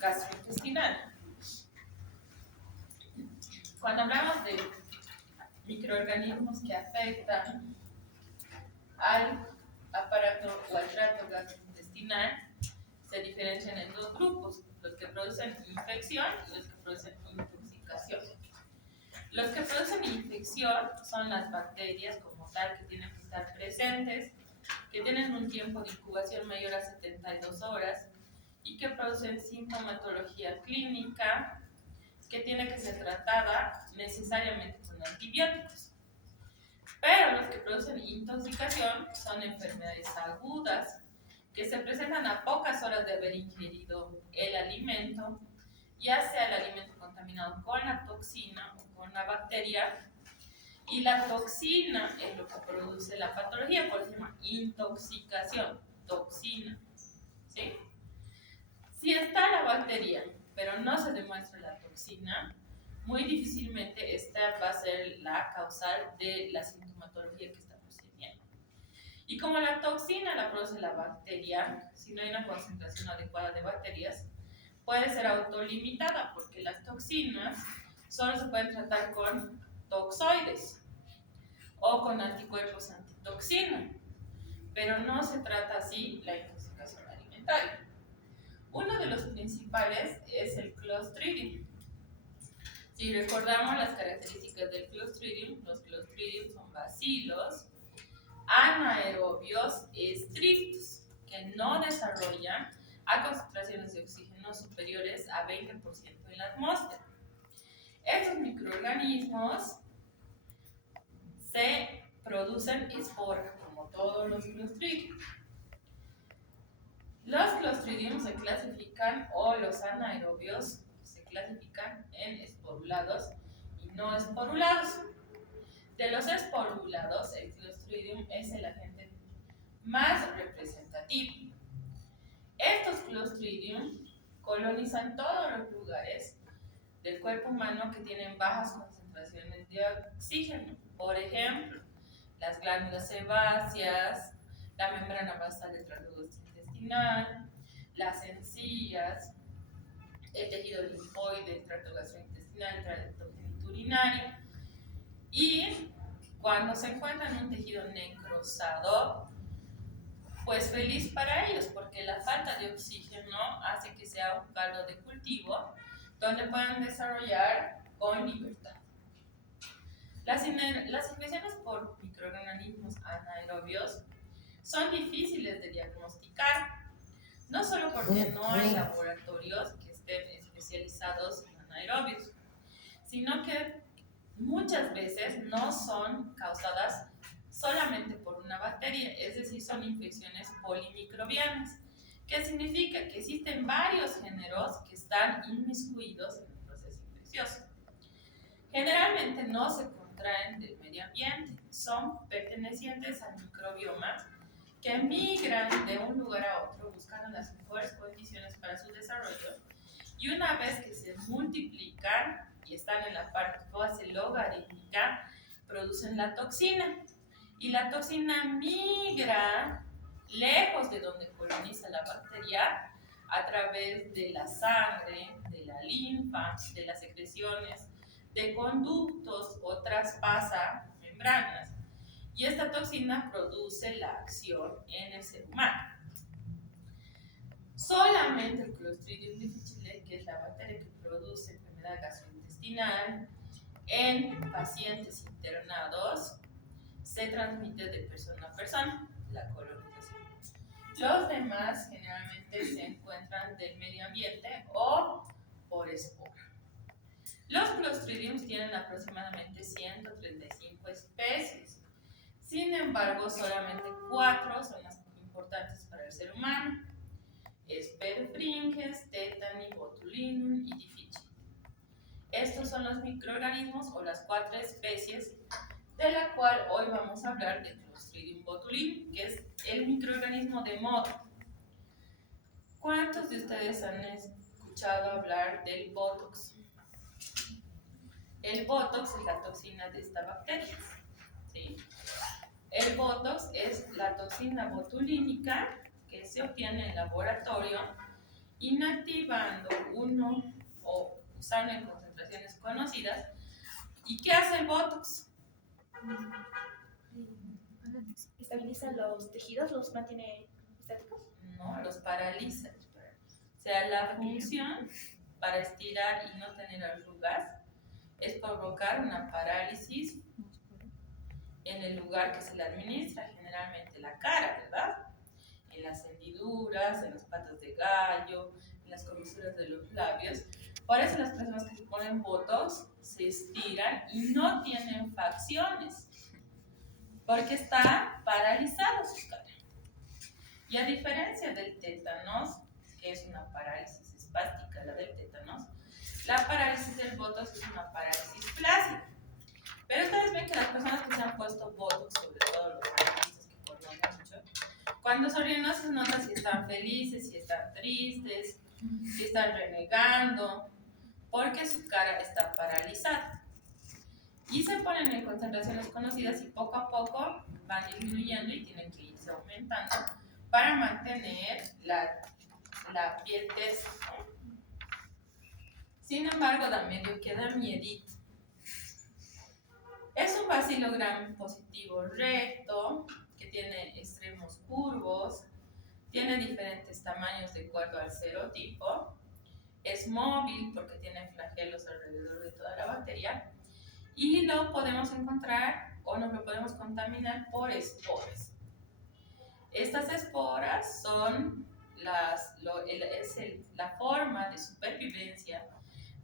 gastrointestinal. Cuando hablamos de microorganismos que afectan al aparato o al tracto gastrointestinal, se diferencian en dos grupos: los que producen infección y los que producen intoxicación. Los que producen infección son las bacterias como tal, que tienen que estar presentes, que tienen un tiempo de incubación mayor a 72 horas y que producen sintomatología clínica que tiene que ser tratada necesariamente con antibióticos. Pero los que producen intoxicación son enfermedades agudas que se presentan a pocas horas de haber ingerido el alimento, ya sea el alimento contaminado con la toxina o con la bacteria, y la toxina es lo que produce la patología, por eso se llama intoxicación, toxina, ¿sí? Si está la bacteria, pero no se demuestra la toxina, muy difícilmente esta va a ser la causal de la sintomatología que estamos teniendo. Y como la toxina la produce la bacteria, si no hay una concentración adecuada de bacterias, puede ser autolimitada, porque las toxinas solo se pueden tratar con toxoides o con anticuerpos antitoxina, pero no se trata así la intoxicación alimentaria. Uno de los principales es el Clostridium. Si recordamos las características del Clostridium, los Clostridium son bacilos anaerobios estrictos que no desarrollan a concentraciones de oxígeno superiores a 20% en la atmósfera. Estos microorganismos se producen esporas, como todos los Clostridium. Los Clostridium se clasifican, o los anaerobios se clasifican en esporulados y no esporulados. De los esporulados, el Clostridium es el agente más representativo. Estos Clostridium colonizan todos los lugares del cuerpo humano que tienen bajas concentraciones de oxígeno. Por ejemplo, las glándulas sebáceas, la membrana basal del tracto gastrointestinal, las encías, el tejido linfoide, el tracto gastrointestinal, el tracto genitourinario. Y cuando se encuentra en un tejido necrosado, pues feliz para ellos, porque la falta de oxígeno hace que sea un caldo de cultivo donde puedan desarrollar con libertad. Las infecciones por microorganismos anaerobios son difíciles de diagnosticar, no solo porque no hay laboratorios que estén especializados en anaerobios, sino que muchas veces no son causadas solamente por una bacteria, es decir, son infecciones polimicrobianas, que significa que existen varios géneros que están inmiscuidos en el proceso infeccioso. Generalmente no se contraen del medio ambiente, son pertenecientes al microbioma que migran de un lugar a otro buscando las mejores condiciones para su desarrollo, y una vez que se multiplican y están en la fase logarítmica, producen la toxina. Y la toxina migra lejos de donde coloniza la bacteria a través de la sangre, de la linfa, de las secreciones, de conductos o traspasa membranas. Y esta toxina produce la acción en el ser humano. Solamente el Clostridium difficile, que es la bacteria que produce enfermedad gastrointestinal en pacientes internados, se transmite de persona a persona, la colonización. Los demás generalmente se encuentran del medio ambiente o por espora. Los Clostridiums tienen aproximadamente 135 especies. Sin embargo, solamente 4 son las importantes para el ser humano: Sphaerophrynes, Tetani, Botulinum y Difficile. Estos son los microorganismos o las 4 especies de la cual hoy vamos a hablar de Clostridium botulinum, que es el microorganismo de moda. ¿Cuántos de ustedes han escuchado hablar del Botox? El Botox es la toxina de esta bacteria, ¿sí? El Botox es la toxina botulínica que se obtiene en el laboratorio inactivando uno o usando en concentraciones conocidas. ¿Y qué hace el Botox? ¿Estabiliza los tejidos? ¿Los mantiene estáticos? No, los paraliza. O sea, la función para estirar y no tener arrugas es provocar una parálisis en el lugar que se le administra, generalmente la cara, ¿verdad? En las hendiduras, en las patas de gallo, en las comisuras de los labios. Por eso las personas que se ponen botox se estiran y no tienen facciones, porque está paralizado su cara. Y a diferencia del tétanos, que es una parálisis espástica, la del tétanos, la parálisis del botox es una parálisis plácida. Pero ustedes ven que las personas que se han puesto botox, sobre todo los artistas que conocen mucho, cuando sonríen no se nota si están felices, si están tristes, si están renegando, porque su cara está paralizada. Y se ponen en concentraciones conocidas y poco a poco van disminuyendo y tienen que irse aumentando para mantener la piel tersa. Sin embargo, da medio que da miedito. Es un bacilo gram positivo recto que tiene extremos curvos, tiene diferentes tamaños de acuerdo al serotipo, es móvil porque tiene flagelos alrededor de toda la bacteria y lo podemos encontrar o nos lo podemos contaminar por esporas. Estas esporas son la forma de supervivencia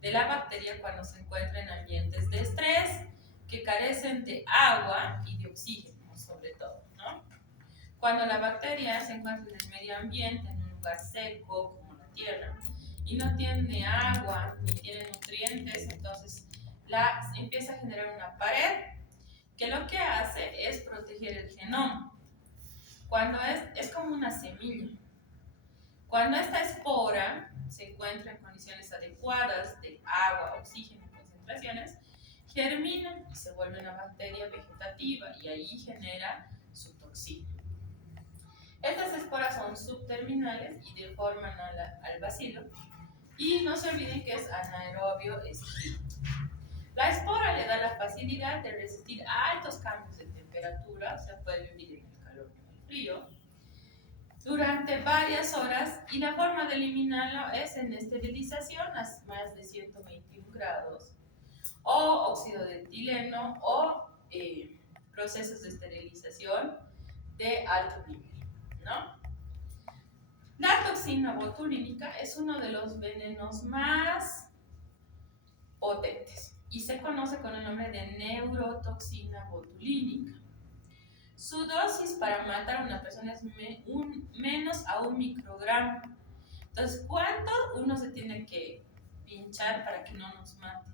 de la bacteria cuando se encuentra en ambientes de estrés que carecen de agua y de oxígeno, sobre todo, ¿no? Cuando la bacteria se encuentra en el medio ambiente, en un lugar seco como la tierra, y no tiene agua ni tiene nutrientes, entonces empieza a generar una pared que lo que hace es proteger el genoma. Cuando es como una semilla. Cuando esta espora se encuentra en condiciones adecuadas de agua, oxígeno y concentraciones, germina y se vuelve una bacteria vegetativa y ahí genera su toxina. Estas esporas son subterminales y deforman al bacilo y no se olviden que es anaerobio estricto. La espora le da la facilidad de resistir a altos cambios de temperatura, o sea, puede vivir en el calor y en el frío, durante varias horas y la forma de eliminarlo es en esterilización a más de 121 grados o óxido de etileno o procesos de esterilización de alto nivel, ¿no? La toxina botulínica es uno de los venenos más potentes y se conoce con el nombre de neurotoxina botulínica. Su dosis para matar a una persona es menos a 1 microgramo. Entonces, ¿cuánto uno se tiene que pinchar para que no nos mate?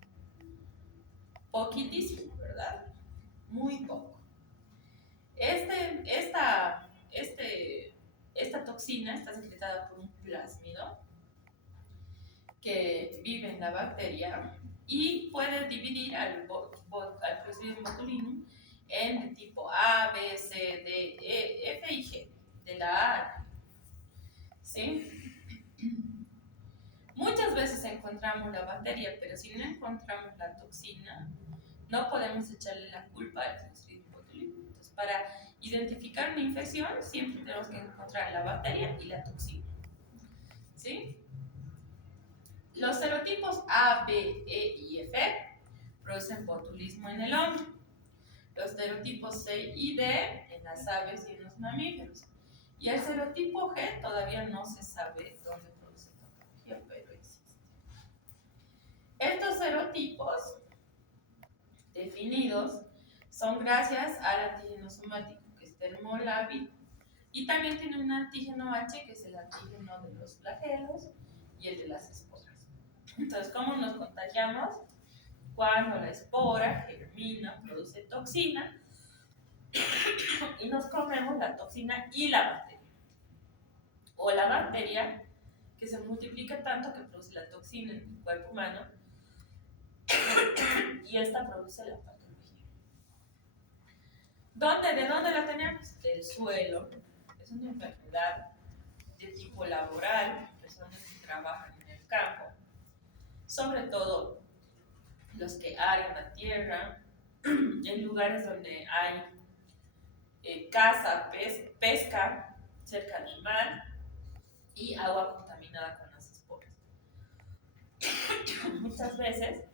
Poquitísimo, ¿verdad? Muy poco. Esta toxina está secretada por un plásmido que vive en la bacteria y puede dividir al Clostridium botulinum en tipo A, B, C, D, E, F y G, de la A a la. ¿Sí? Muchas veces encontramos la bacteria, pero si no encontramos la toxina, no podemos echarle la culpa al Clostridium botulinum. Entonces, para identificar una infección, siempre tenemos que encontrar la bacteria y la toxina. ¿Sí? Los serotipos A, B, E y F producen botulismo en el hombre. Los serotipos C y D en las aves y en los mamíferos. Y el serotipo G todavía no se sabe dónde produce patología, pero existe. Estos serotipos definidos son gracias al antígeno somático, que es termolábil, y también tiene un antígeno H, que es el antígeno de los flagelos y el de las esporas. Entonces, ¿cómo nos contagiamos? Cuando la espora germina, produce toxina y nos comemos la toxina y la bacteria. O la bacteria que se multiplica tanto que produce la toxina en el cuerpo humano y esta produce la patología. ¿De dónde la tenemos? Del suelo. Es una enfermedad de tipo laboral, personas que trabajan sobre todo los que aran la tierra, en lugares donde hay caza, pesca cerca del mar y agua contaminada con las esporas. Muchas veces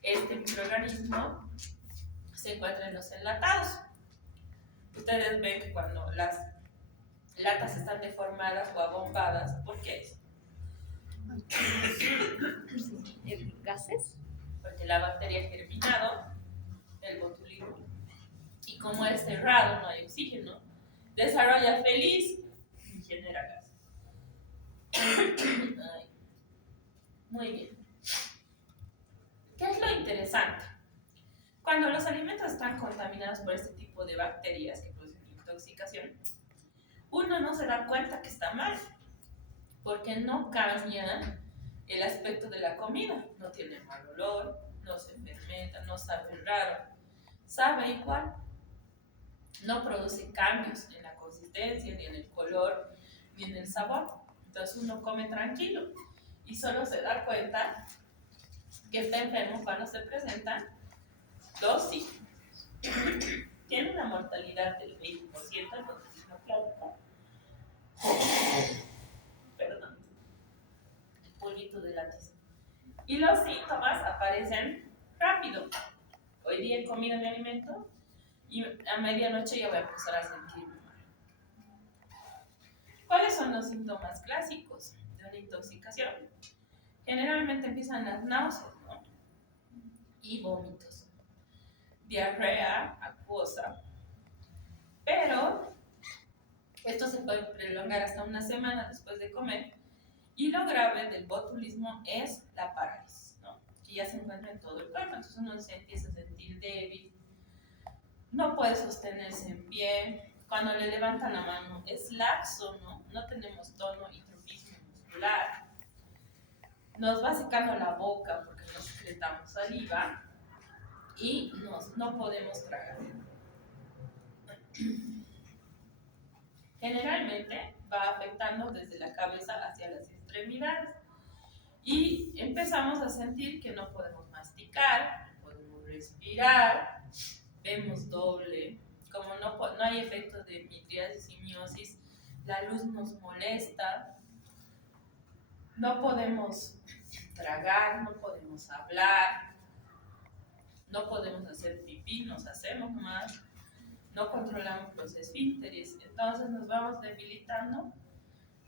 este microorganismo se encuentra en los enlatados. Ustedes ven que cuando las latas están deformadas o abombadas, ¿por qué es? ¿Gases? Porque la bacteria ha germinado, el botulismo, y como es cerrado, no hay oxígeno, desarrolla feliz y genera gas. Muy bien. ¿Qué es lo interesante? Cuando los alimentos están contaminados por este tipo de bacterias que producen intoxicación, uno no se da cuenta que está mal, porque no cambia el aspecto de la comida. No tiene mal olor, no se fermenta, no sabe raro, sabe igual. No produce cambios en la consistencia, ni en el color, ni en el sabor. Entonces uno come tranquilo y solo se da cuenta que está enfermo cuando se presentan dos síntomas. Tiene una mortalidad del 20% en botulismo clásico. Perdón, el polvito de látex. Y los síntomas aparecen rápido. Hoy día he comido mi alimento y a medianoche ya voy a empezar a sentirme mal. ¿Cuáles son los síntomas clásicos de una intoxicación? Generalmente empiezan las náuseas, ¿no? Y vómitos, diarrea acuosa, pero esto se puede prolongar hasta una semana después de comer. Y lo grave del botulismo es la parálisis, ¿no? Que ya se encuentra en todo el cuerpo, entonces uno se empieza a sentir débil, no puede sostenerse en pie, cuando le levantan la mano es laxo, ¿no? No tenemos tono y tropismo muscular, nos va secando la boca porque no secretamos saliva y no podemos tragar. Generalmente va afectando desde la cabeza hacia las extremidades y empezamos a sentir que no podemos masticar, no podemos respirar, vemos doble, como no hay efectos de midriasis y miosis, la luz nos molesta, no podemos tragar, no podemos hablar, no podemos hacer pipí, nos hacemos más, no controlamos los esfínteres, entonces nos vamos debilitando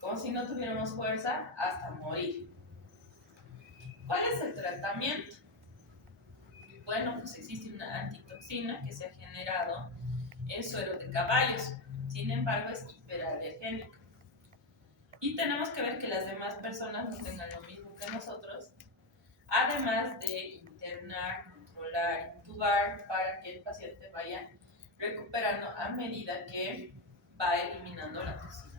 como si no tuviéramos fuerza hasta morir. ¿Cuál es el tratamiento? Bueno, pues existe una antitoxina que se ha generado en suero de caballos, sin embargo es hiperalergénica. Y tenemos que ver que las demás personas no tengan lo mismo que nosotros, además de internar, controlar, intubar para que el paciente vaya recuperando a medida que va eliminando la toxina.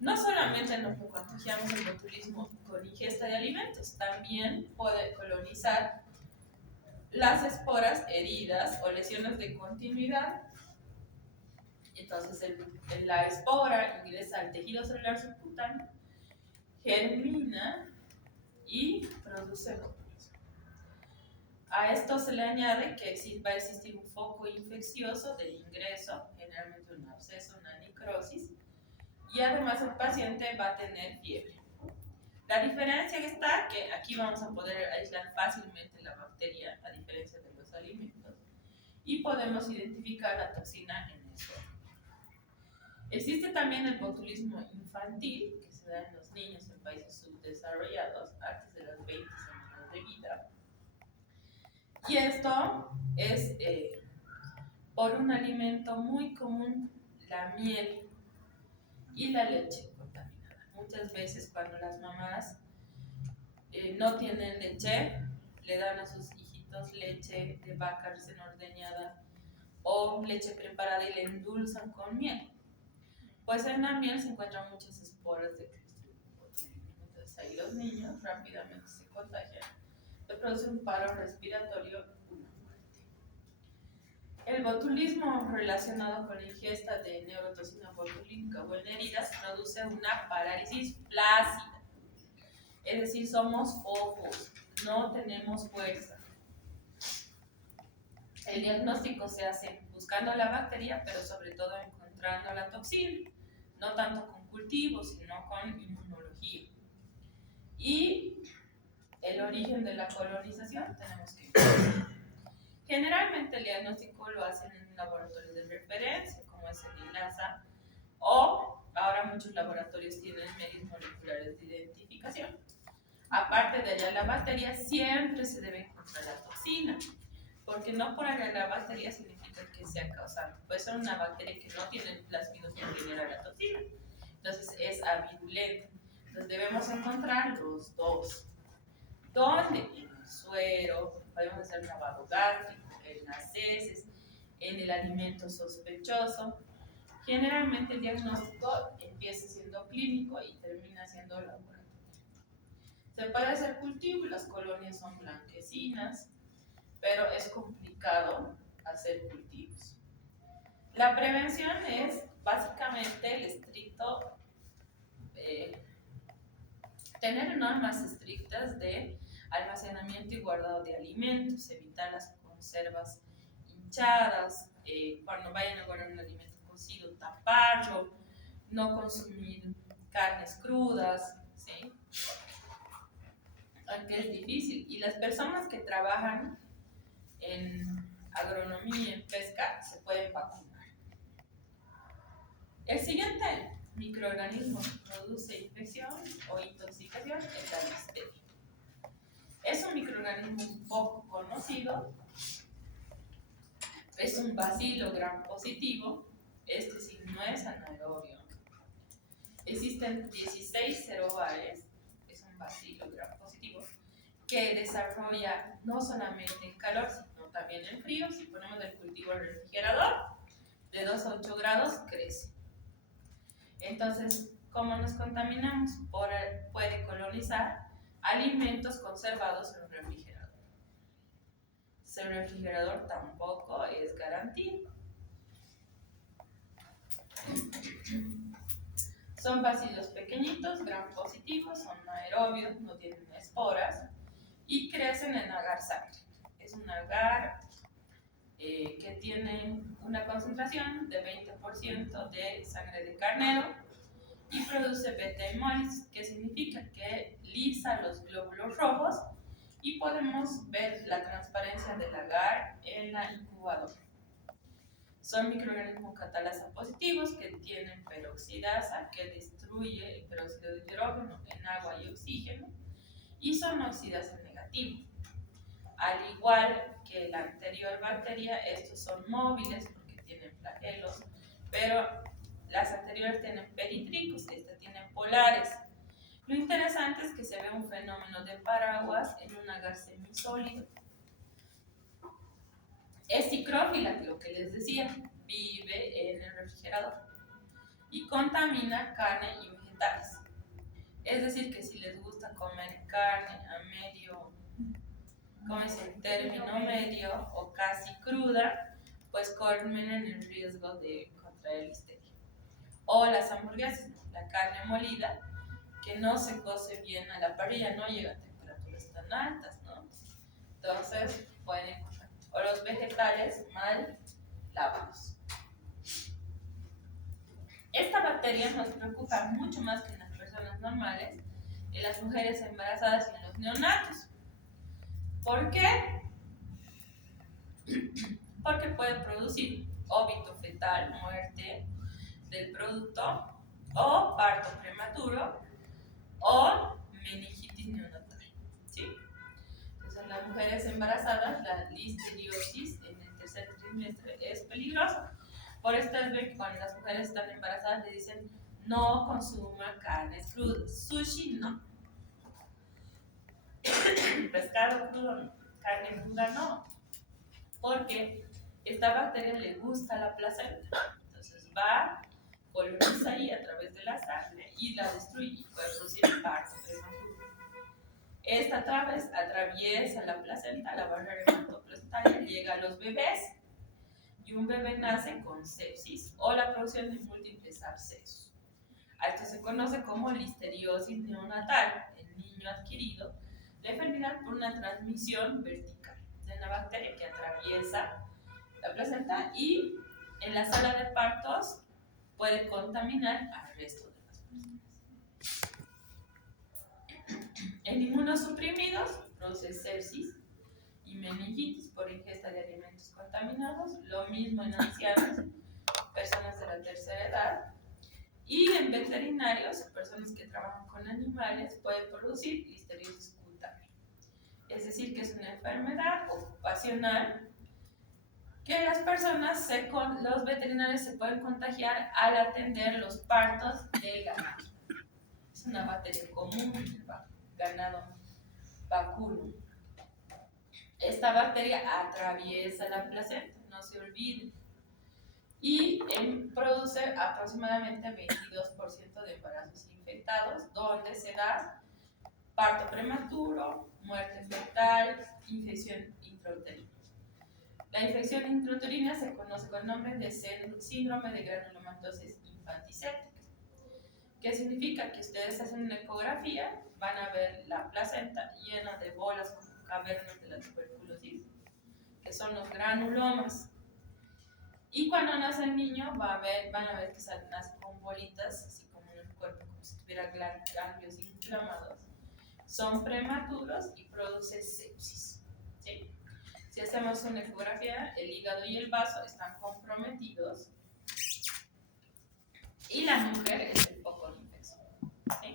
No solamente nos contagiamos el botulismo con ingesta de alimentos, también puede colonizar las esporas heridas o lesiones de continuidad. Entonces la espora ingresa al tejido celular subcutáneo, germina y produce botulismo. A esto se le añade que va a existir un foco infeccioso del ingreso, generalmente un absceso, una necrosis, y además el paciente va a tener fiebre. La diferencia está que aquí vamos a poder aislar fácilmente la bacteria, a diferencia de los alimentos, y podemos identificar la toxina en el suelo. Existe también el botulismo infantil, que se da en los niños en países subdesarrollados antes de las 20 semanas de vida. Y esto es por un alimento muy común, la miel y la leche contaminada. Muchas veces cuando las mamás no tienen leche, le dan a sus hijitos leche de vaca recién ordeñada o leche preparada y le endulzan con miel. Pues en la miel se encuentran muchas esporas de Clostridium. Entonces ahí los niños rápidamente se contagian, le produce un paro respiratorio, una muerte. El botulismo relacionado con la ingesta de neurotoxina botulínica o en heridas produce una parálisis flácida. Es decir, somos fofos, no tenemos fuerza. El diagnóstico se hace buscando la bacteria, pero sobre todo encontrando la toxina, no tanto con cultivos, sino con inmunología. Y el origen de la colonización tenemos que ver. Generalmente el diagnóstico lo hacen en un laboratorio de referencia, como es el INASA, o ahora muchos laboratorios tienen medios moleculares de identificación. Aparte de allá la bacteria, siempre se debe encontrar la toxina, porque no por allá la bacteria significa que sea causante. Puede ser una bacteria que no tiene el plasmido que genera la toxina, entonces es avirulenta. Entonces debemos encontrar los dos. ¿Dónde? En el suero, podemos hacer un lavado gástrico, en las heces, en el alimento sospechoso. Generalmente el diagnóstico empieza siendo clínico y termina siendo laboratorio. Se puede hacer cultivo y las colonias son blanquecinas, pero es complicado hacer cultivos. La prevención es básicamente el estricto, tener normas estrictas de almacenamiento y guardado de alimentos, evitar las conservas hinchadas, cuando vayan a guardar un alimento cocido, taparlo, no consumir carnes crudas, ¿sí? Aunque es difícil. Y las personas que trabajan en agronomía, en pesca, se pueden vacunar. El siguiente microorganismo que produce infección o intoxicación es la listeria. Es un microorganismo un poco conocido, es un bacilo gram positivo, este sí no es anaerobio. Existen 16 cerobares, es un bacilo gram positivo, que desarrolla no solamente en calor, sino también en frío. Si ponemos el cultivo al refrigerador, de 2 a 8 grados crece. Entonces, ¿cómo nos contaminamos? Puede colonizar alimentos conservados en un refrigerador. El refrigerador tampoco es garantía. Son bacilos pequeñitos, gram positivos, son aerobios, no tienen esporas y crecen en agar sangre. Es un agar que tiene una concentración de 20% de sangre de carnero y produce beta-hemolis, que significa que lisa los glóbulos rojos y podemos ver la transparencia del agar en la incubadora. Son microorganismos catalasa positivos que tienen peroxidasa, que destruye el peróxido de hidrógeno en agua y oxígeno, y son oxidasa negativos. Al igual que la anterior bacteria, estos son móviles porque tienen flagelos, pero las anteriores tienen peritricos, estas tienen polares. Lo interesante es que se ve un fenómeno de paraguas en un agar semisólido. Es cicrófila, lo que les decía, vive en el refrigerador y contamina carne y vegetales. Es decir, que si les gusta comer carne a medio, comes en término medio o casi cruda, pues corren el riesgo de contraer listeria. O las hamburguesas, la carne molida, que no se cose bien a la parrilla, no llega a temperaturas tan altas, ¿no? Entonces, pueden encontrar. O los vegetales mal lavados. Esta bacteria nos preocupa mucho más que en las personas normales, en las mujeres embarazadas y en los neonatos. ¿Por qué? Porque puede producir óbito fetal, muerte del producto, o parto prematuro, o meningitis neonatal. ¿Sí? Entonces, en las mujeres embarazadas, la listeriosis en el tercer trimestre es peligrosa. Por esto es que cuando las mujeres están embarazadas le dicen no consuma carnes crudas. Sushi no. Pescado crudo no. Carne cruda no. Porque esta bacteria le gusta la placenta. Entonces va, coloniza ahí a través de la sangre y la destruye y puede producir parto prematuro. Esta atraviesa la placenta, la barrera hematoplacentaria, llega a los bebés y un bebé nace con sepsis o la producción de múltiples abscesos. A esto se conoce como listeriosis neonatal. El niño niño adquirido la enfermedad por una transmisión vertical de una bacteria que atraviesa la placenta y en la sala de partos puede contaminar al resto de las personas. En inmunosuprimidos produce sepsis y meningitis por ingesta de alimentos contaminados, lo mismo en ancianos, personas de la tercera edad, y en veterinarios, personas que trabajan con animales, pueden producir listeriosis cutánea. Es decir, que es una enfermedad ocupacional que las personas, los veterinarios se pueden contagiar al atender los partos del ganado. Es una bacteria común del ganado vacuno. Esta bacteria atraviesa la placenta, no se olviden, y produce aproximadamente 22% de embarazos infectados, donde se da parto prematuro, muerte fetal, infección intrauterina. La infección intrauterina se conoce con el nombre de síndrome de granulomatosis infanticética, que significa que ustedes hacen una ecografía, van a ver la placenta llena de bolas como cavernas de la tuberculosis, que son los granulomas. Y cuando nace el niño van a ver que nace con bolitas, así como en el cuerpo, como si tuviera ganglios inflamados. Son prematuros y produce sepsis. ¿Sí? Si hacemos una ecografía, el hígado y el vaso están comprometidos y la mujer es el foco de infección. ¿Sí?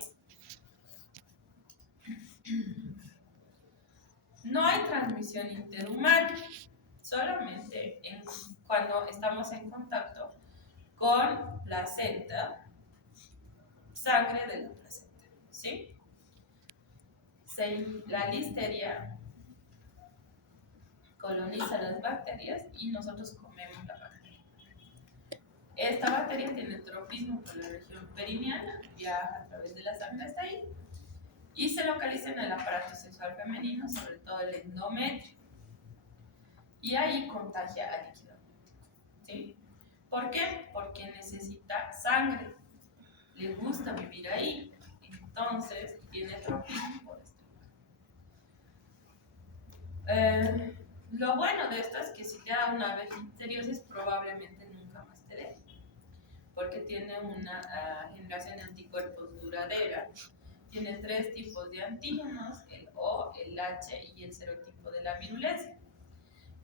No hay transmisión interhumana, solamente cuando estamos en contacto con placenta, sangre de la placenta. ¿Sí? La listeria coloniza las bacterias y nosotros comemos la bacteria. Esta bacteria tiene tropismo por la región perineal, viaja a través de la sangre hasta ahí y se localiza en el aparato sexual femenino, sobre todo el endometrio, y ahí contagia al líquido amniótico. ¿Sí? ¿Por qué? Porque necesita sangre, le gusta vivir ahí, entonces tiene tropismo por este lugar. Lo bueno de esto es que si te da una vez listeriosis probablemente nunca más te dé, porque tiene una generación de anticuerpos duradera. Tiene 3 tipos de antígenos, el O, el H y el serotipo de la virulencia,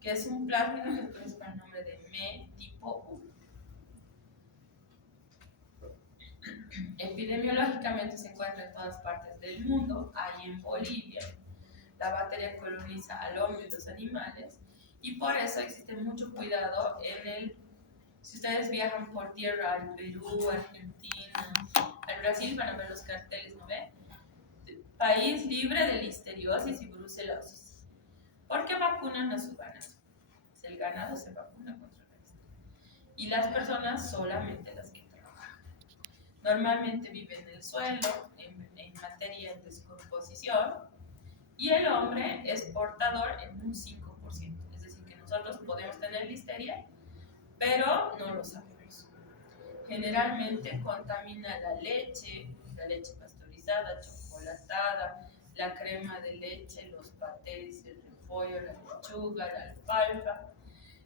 que es un plásmido que conoce con el nombre de M tipo U. Epidemiológicamente se encuentra en todas partes del mundo, hay en Bolivia. La bacteria coloniza al hombre y los animales y por eso existe mucho cuidado si ustedes viajan por tierra al Perú, Argentina, al Brasil, van a ver los carteles, ¿no ven? País libre de listeriosis y brucelosis. ¿Por qué vacunan a su ganado? El ganado se vacuna contra la listeria y las personas solamente las que trabajan. Normalmente viven en el suelo, en materia en descomposición, y el hombre es portador en un 5%. Es decir, que nosotros podemos tener listeria, pero no lo sabemos. Generalmente contamina la leche pasteurizada, chocolatada, la crema de leche, los patés, el repollo, la lechuga, la alfalfa.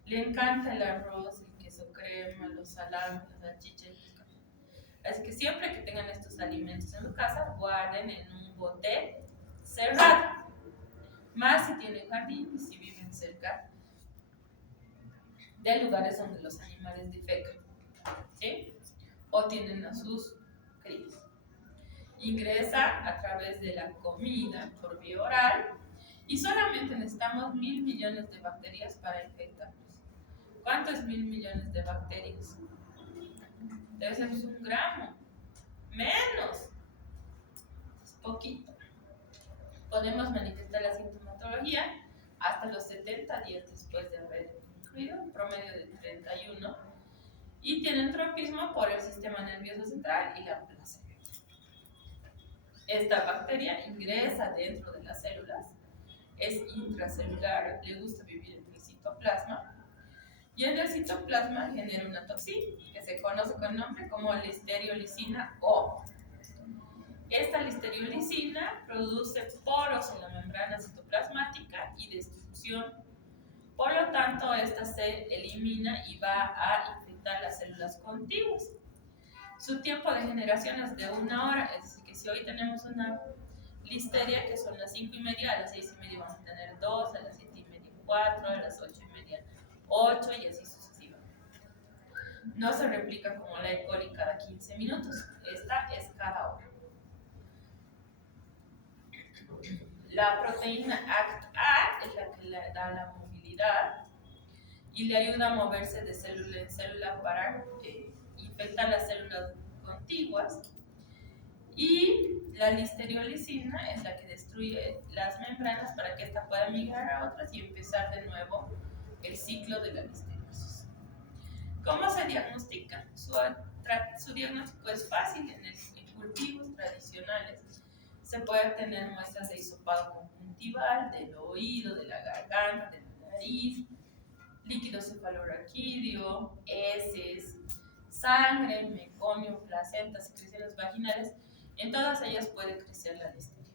Le encanta el arroz, el queso crema, los salames, las salchichas. Así que siempre que tengan estos alimentos en su casa, guarden en un bote cerrado. Más si tienen jardín y si viven cerca de lugares donde los animales defecan, ¿sí? O tienen a sus crías. Ingresa a través de la comida por vía oral y solamente necesitamos 1.000 millones de bacterias para infectarnos. ¿Cuánto es 1.000 millones de bacterias? Debe ser 1 gramo. Menos. Es poquito. Podemos manifestar la sintomatología hasta los 70 días después de haber incluido, un promedio de 31, y tienen tropismo por el sistema nervioso central y la placenta. Esta bacteria ingresa dentro de las células, es intracelular, le gusta vivir en el citoplasma, y en el citoplasma genera una toxina que se conoce con nombre como listeriolizina O. Esta listeriolizina produce poros en la membrana citoplasmática y destrucción. Por lo tanto, esta se elimina y va a infectar las células contiguas. Su tiempo de generación es de 1 hora, es decir, que si hoy tenemos una listeria, que son las 5:30, a las 6:30 vamos a tener 2, a las 7:30 4, a las 8:30 8 y así sucesivamente. No se replica como la E. coli cada 15 minutos, esta es cada hora. La proteína ACT-A es la que le da la movilidad y le ayuda a moverse de célula en célula para infectar las células contiguas. Y la listeriolizina es la que destruye las membranas para que ésta pueda migrar a otras y empezar de nuevo el ciclo de la listeriosis. ¿Cómo se diagnostica? Su diagnóstico es fácil en cultivos tradicionales. Se puede tener muestras de hisopado conjuntival, del oído, de la garganta, de la nariz, líquido cefalorraquídeo, heces, sangre, meconio, placenta, secreciones vaginales. En todas ellas puede crecer la listeria.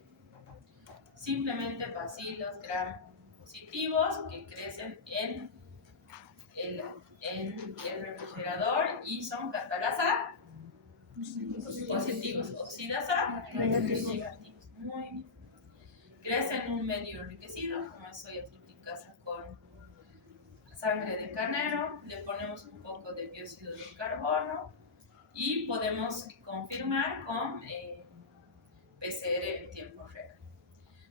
Simplemente bacilos gram positivos que crecen en el refrigerador y son catalasa positivos, oxidasa negativos. Muy bien. Crece en un medio enriquecido, como es soya triticasa con sangre de carnero, le ponemos un poco de dióxido de carbono y podemos confirmar con PCR en tiempo real.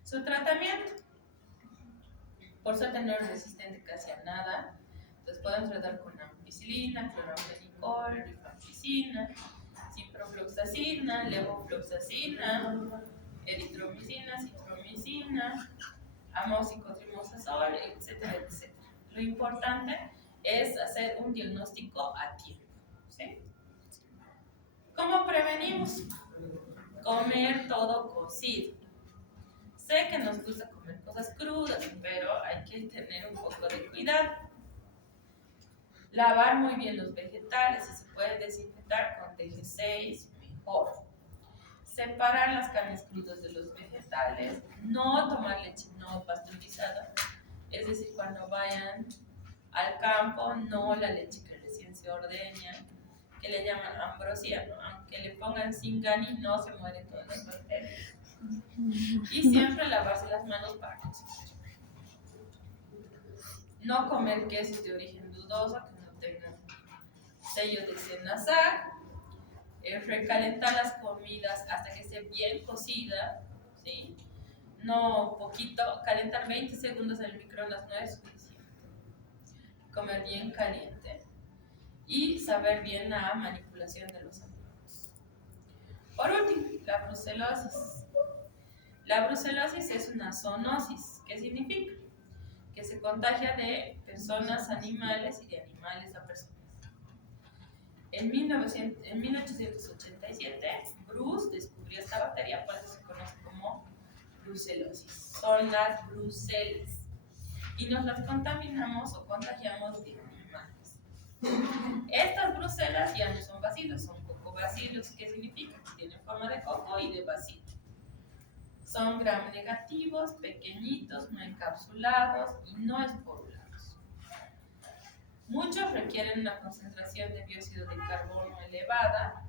Su tratamiento, por suerte no es resistente casi a nada, entonces podemos tratar con ampicilina, cloramfenicol, rifampicina, ciprofloxacina, levofloxacina, eritromicina, citromicina, amoxicotrimazol, etcétera, etcétera. Lo importante es hacer un diagnóstico a tiempo, ¿sí? ¿Cómo prevenimos? Comer todo cocido. Sé que nos gusta comer cosas crudas, pero hay que tener un poco de cuidado. Lavar muy bien los vegetales, si se puede desinfectar con TG6, mejor. Separar las carnes crudas de los vegetales, no tomar leche no pasteurizada, es decir, cuando vayan al campo, no la leche que recién se ordeña, que le llaman ambrosía, ¿no? Aunque le pongan Singani, no se mueren todas las bacterias. Y siempre lavarse las manos para cocinar. No comer quesos de origen dudoso, que no tengan sello de Senazar. Recalentar las comidas hasta que esté bien cocida, ¿sí? No poquito, calentar 20 segundos en el microondas no es suficiente. Comer bien caliente y saber bien la manipulación de los alimentos. Por último, la brucelosis. La brucelosis es una zoonosis. ¿Qué significa? Que se contagia de personas a animales y de animales a personas. En 1887, Bruce descubrió esta bacteria, por eso se conoce como brucelosis. Son las brucelas. Y nos las contaminamos o contagiamos de animales. Estas brucelas ya no son bacilos, son cocobacilos. ¿Qué significa? Que tienen forma de coco y de bacilo. Son gram negativos, pequeñitos, no encapsulados y no esporulados. Muchos requieren una concentración de dióxido de carbono elevada.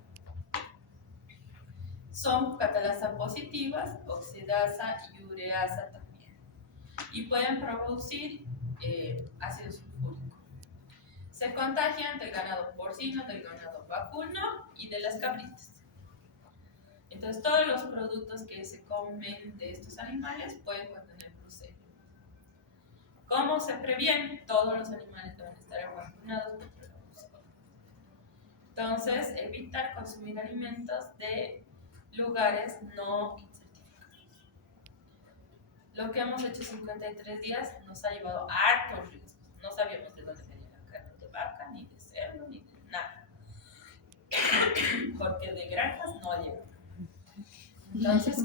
Son catalasa positivas, oxidasa y ureasa también. Y pueden producir ácido sulfúrico. Se contagian del ganado porcino, del ganado vacuno y de las cabritas. Entonces, todos los productos que se comen de estos animales pueden contener brucela. ¿Cómo se previene? Todos los animales deben estar vacunados contra la brucela. Entonces, evitar consumir alimentos de lugares no certificados. Lo que hemos hecho 53 días nos ha llevado a hartos riesgos. No sabíamos de dónde venía la carne de vaca, ni de cerdo, ni de nada. Porque de granjas no llega. Entonces,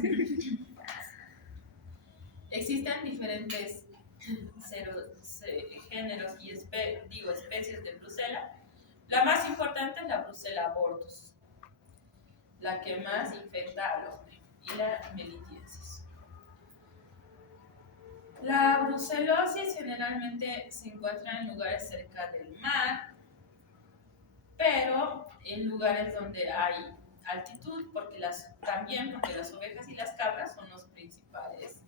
existen diferentes géneros y especies de brucela. La más importante es la brucela abortus, la que más infecta al hombre. y la melitiensis. La brucelosis generalmente se encuentra en lugares cerca del mar, pero en lugares donde hay altitud, también porque las ovejas y las cabras son los principales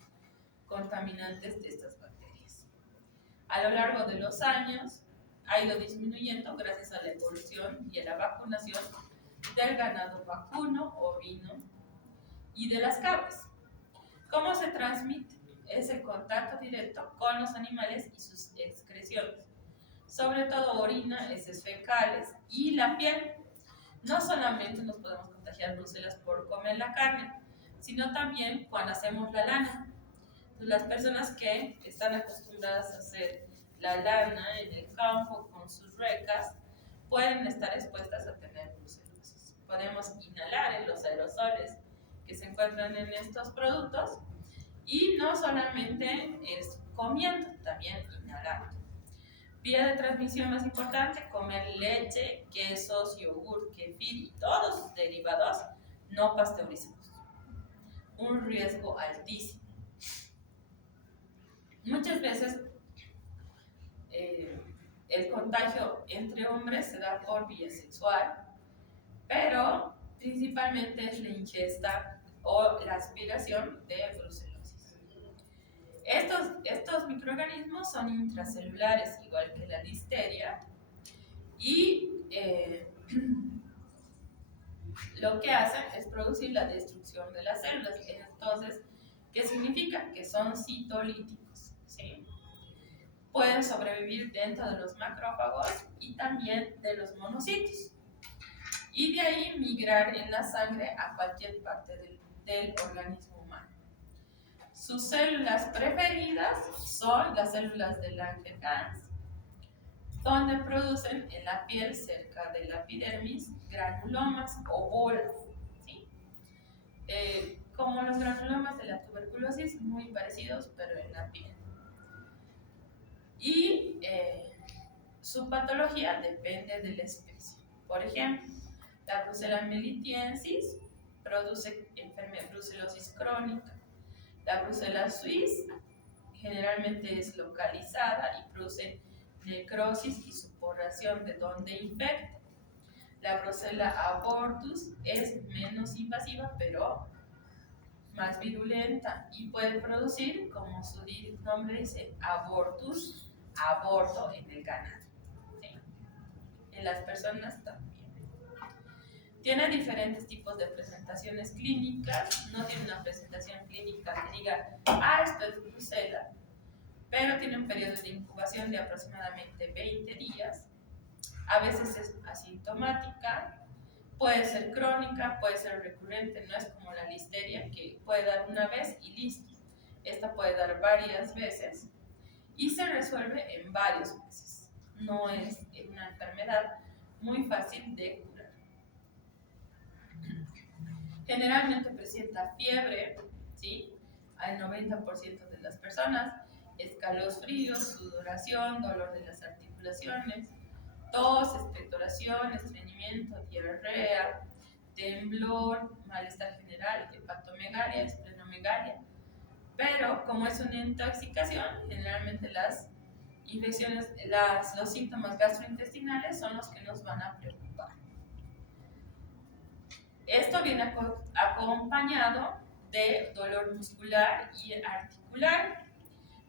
contaminantes de estas bacterias. A lo largo de los años ha ido disminuyendo gracias a la evolución y a la vacunación del ganado vacuno, ovino y de las cabras. ¿Cómo se transmite? Es el contacto directo con los animales y sus excreciones, sobre todo orina, heces fecales y la piel. No solamente nos podemos contagiar brucelas por comer la carne, sino también cuando hacemos la lana. Las personas que están acostumbradas a hacer la lana en el campo con sus recas pueden estar expuestas a tener brucelosis. Podemos inhalar en los aerosoles que se encuentran en estos productos y no solamente es comiendo, también inhalando. Vía de transmisión más importante, comer leche, quesos, yogur, kefir y todos sus derivados no pasteurizados. Un riesgo altísimo. Muchas veces el contagio entre hombres se da por vía sexual, pero principalmente es la ingesta o la aspiración de brucelosis. Estos microorganismos son intracelulares, igual que la listeria, y lo que hacen es producir la destrucción de las células. Entonces, ¿qué significa? Que son citolíticos, ¿sí? Pueden sobrevivir dentro de los macrófagos y también de los monocitos. Y de ahí migrar en la sangre a cualquier parte del organismo humano. Sus células preferidas son las células de Langerhans, donde producen en la piel, cerca de la epidermis, granulomas o bolas, ¿sí? Como los granulomas de la tuberculosis, muy parecidos, pero en la piel. Y su patología depende de la especie. Por ejemplo, la Brucella melitiensis produce brucelosis crónica. La Brucella suis generalmente es localizada y produce necrosis y supuración de donde infecta. La Brucella abortus es menos invasiva, pero más virulenta y puede producir, como su nombre dice, abortus, aborto en el ganado. ¿Sí? En las personas también. Tiene diferentes tipos de presentaciones clínicas. No tiene una presentación clínica que diga, esto es brucela, pero tiene un periodo de incubación de aproximadamente 20 días. A veces es asintomática, puede ser crónica, puede ser recurrente, no es como la listeria que puede dar una vez y listo. Esta puede dar varias veces y se resuelve en varios meses. No es una enfermedad muy fácil de curar. Generalmente presenta fiebre, ¿sí? Al 90% de las personas, escalofríos, sudoración, dolor de las articulaciones, tos, expectoración, estreñimiento, diarrea, temblor, malestar general, hepatomegalia, esplenomegalia. Pero como es una intoxicación, generalmente las infecciones, los síntomas gastrointestinales son los que nos van a preocupar. Esto viene acompañado de dolor muscular y articular,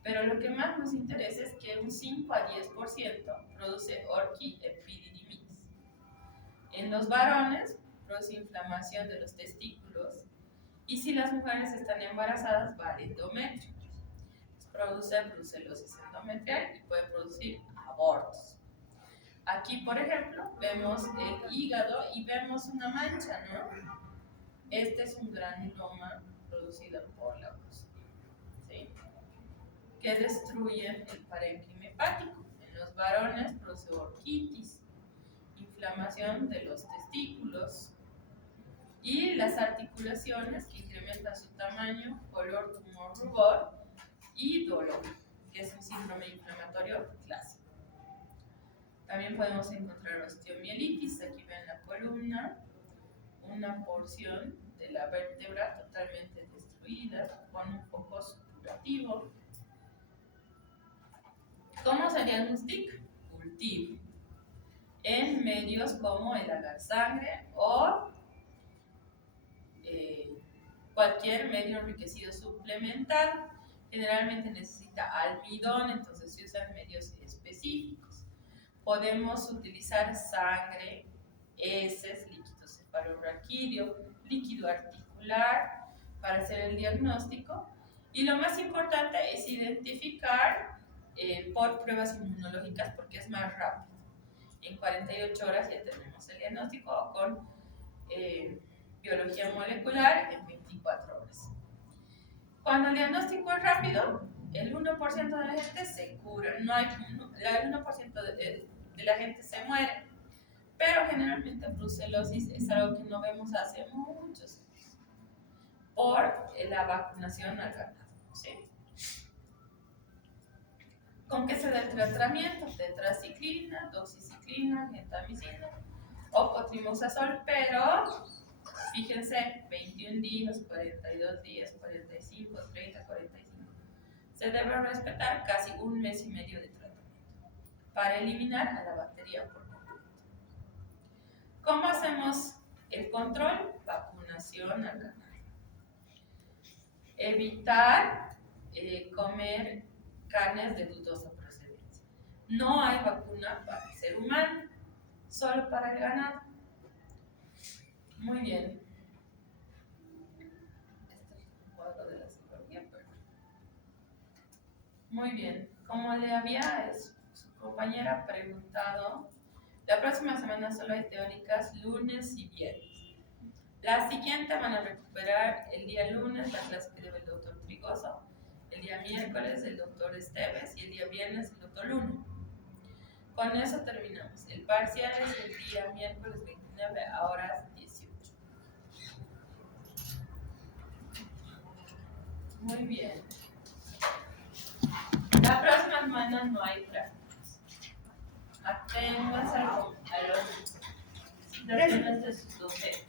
pero lo que más nos interesa es que un 5 a 10% produce orquiepididimitis. En los varones produce inflamación de los testículos y si las mujeres están embarazadas va al endometrio. Produce brucelosis endometrial y puede producir abortos. Aquí, por ejemplo, vemos el hígado y vemos una mancha, ¿no? Este es un granuloma producido por la brucela, ¿sí? Que destruye el parénquima hepático. En los varones produce orquitis, inflamación de los testículos y las articulaciones que incrementan su tamaño, color, tumor, rubor y dolor, que es un síndrome inflamatorio clásico. También podemos encontrar osteomielitis, aquí ven la columna, una porción de la vértebra totalmente destruida con un foco supurativo. ¿Cómo se diagnostica? Cultivo en medios como el agar sangre o cualquier medio enriquecido suplemental. Generalmente necesita almidón, entonces se usan medios específicos. Podemos utilizar sangre, heces, líquido cefalorraquídeo, líquido articular para hacer el diagnóstico. Y lo más importante es identificar por pruebas inmunológicas porque es más rápido. En 48 horas ya tenemos el diagnóstico con biología molecular en 24 horas. Cuando el diagnóstico es rápido, el 1% de la gente se cura, el 1% de la gente se muere, pero generalmente brucelosis es algo que no vemos hace muchos años por la vacunación al ganado, ¿sí? ¿Con qué se da el tratamiento? Tetraciclina, doxiciclina, gentamicina o cotrimoxazol, pero fíjense, 21 días, 42 días, 45, 30, 45. Se debe respetar casi un mes y medio de tratamiento para eliminar a la bacteria por completo. ¿Cómo hacemos el control? Vacunación al ganado. Evitar comer carnes de dudosa procedencia. No hay vacuna para el ser humano, solo para el ganado. Muy bien. Este es un cuadro de la psicología, pero... Muy bien. Como le había su compañera preguntado, la próxima semana solo hay teóricas lunes y viernes. La siguiente van a recuperar el día lunes la clase que debe el doctor Trigoso, el día miércoles el doctor Esteves y el día viernes el doctor Luno. Con eso terminamos. El parcial es el día miércoles 29 a horas 18. Muy bien. La próxima semana no hay prácticas. Aténganse a los docentes docentes.